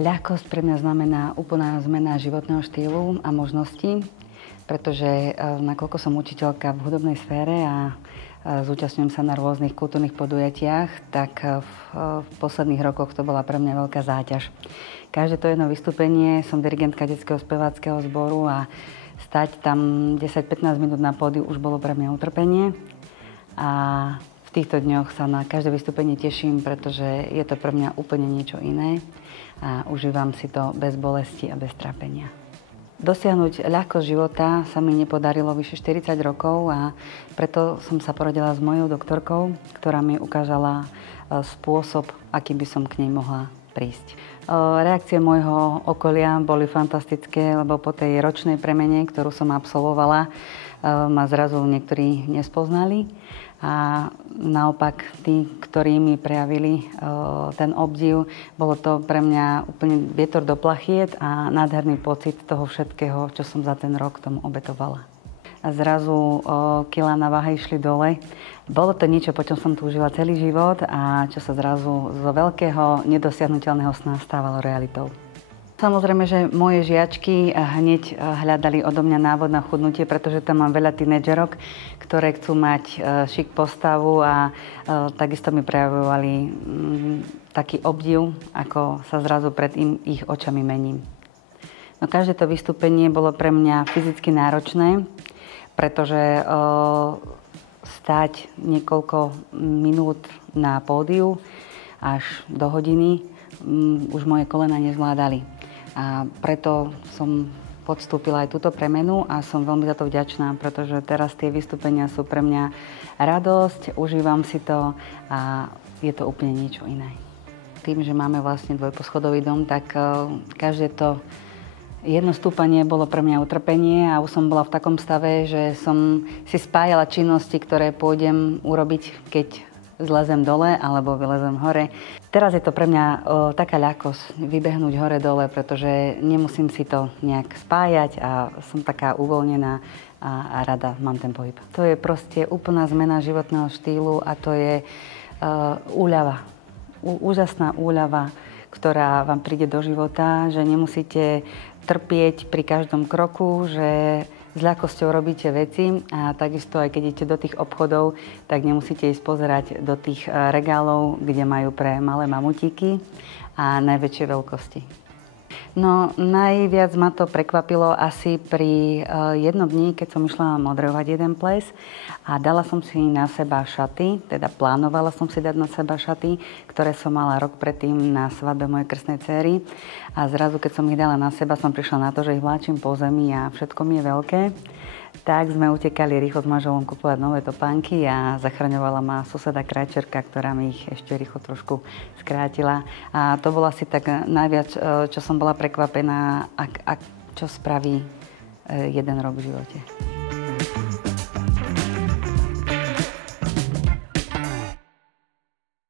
Ľahkosť pre mňa znamená úplná zmena životného štýlu a možností, pretože nakoľko som učiteľka v hudobnej sfére a zúčastňujem sa na rôznych kultúrnych podujatiach, tak v posledných rokoch to bola pre mňa veľká záťaž. Každé to jedno vystúpenie, som dirigentka detského speváckeho zboru a stať tam 10-15 minút na pódiu už bolo pre mňa utrpenie. A v týchto dňoch sa na každé vystúpenie teším, pretože je to pre mňa úplne niečo iné a užívam si to bez bolesti a bez trápenia. Dosiahnuť ľahkosť života sa mi nepodarilo vyše 40 rokov a preto som sa poradila s mojou doktorkou, ktorá mi ukázala spôsob, aký by som k nej mohla prísť. Reakcie môjho okolia boli fantastické, lebo po tej ročnej premene, ktorú som absolvovala, ma zrazu niektorí nespoznali. A naopak tí, ktorí mi prejavili ten obdiv, bolo to pre mňa úplne vietor do plachiet a nádherný pocit toho všetkého, čo som za ten rok tomu obetovala. A zrazu kilá na váhe išli dole. Bolo to niečo, po čom som túžila celý život a čo sa zrazu zo veľkého nedosiahnuteľného sna stávalo realitou. Samozrejme, že moje žiačky hneď hľadali odo mňa návod na chudnutie, pretože tam mám veľa tínedžerok, ktoré chcú mať šik postavu a takisto mi prejavovali taký obdiv, ako sa zrazu pred ich očami mením. No, každé to vystúpenie bolo pre mňa fyzicky náročné, pretože stáť niekoľko minút na pódiu až do hodiny už moje kolena nezvládali. A preto som podstúpila aj túto premenu a som veľmi za to vďačná, pretože teraz tie vystúpenia sú pre mňa radosť, užívam si to a je to úplne niečo iné. Tým, že máme vlastne dvojposchodový dom, tak každé to jedno stúpanie bolo pre mňa utrpenie a už som bola v takom stave, že som si spájala činnosti, ktoré pôjdem urobiť, keď zlezem dole alebo vylezem hore. Teraz je to pre mňa taká ľahkosť vybehnúť hore-dole, pretože nemusím si to nejak spájať a som taká uvoľnená a rada mám ten pohyb. To je proste úplná zmena životného štýlu a to je úľava. Úžasná úľava, ktorá vám príde do života, že nemusíte trpieť pri každom kroku, že s ľahkosťou robíte veci a takisto aj keď idete do tých obchodov, tak nemusíte ísť pozerať do tých regálov, kde majú pre malé mamutíky a najväčšie veľkosti. No, najviac ma to prekvapilo asi pri jednom dni, keď som išla moderovať jeden ples a dala som si na seba šaty, teda plánovala som si dať na seba šaty, ktoré som mala rok predtým na svadbe mojej krstnej dcéry. A zrazu, keď som ich dala na seba, som prišla na to, že ich vláčim po zemi a všetko mi je veľké. Tak sme utekali rýchlo s manželom kupovať nové topánky a zachraňovala ma suseda krajčerka, ktorá mi ich ešte rýchlo trošku skrátila. A to bolo asi tak najviac, čo som bola prekvapená, čo spraví jeden rok v živote.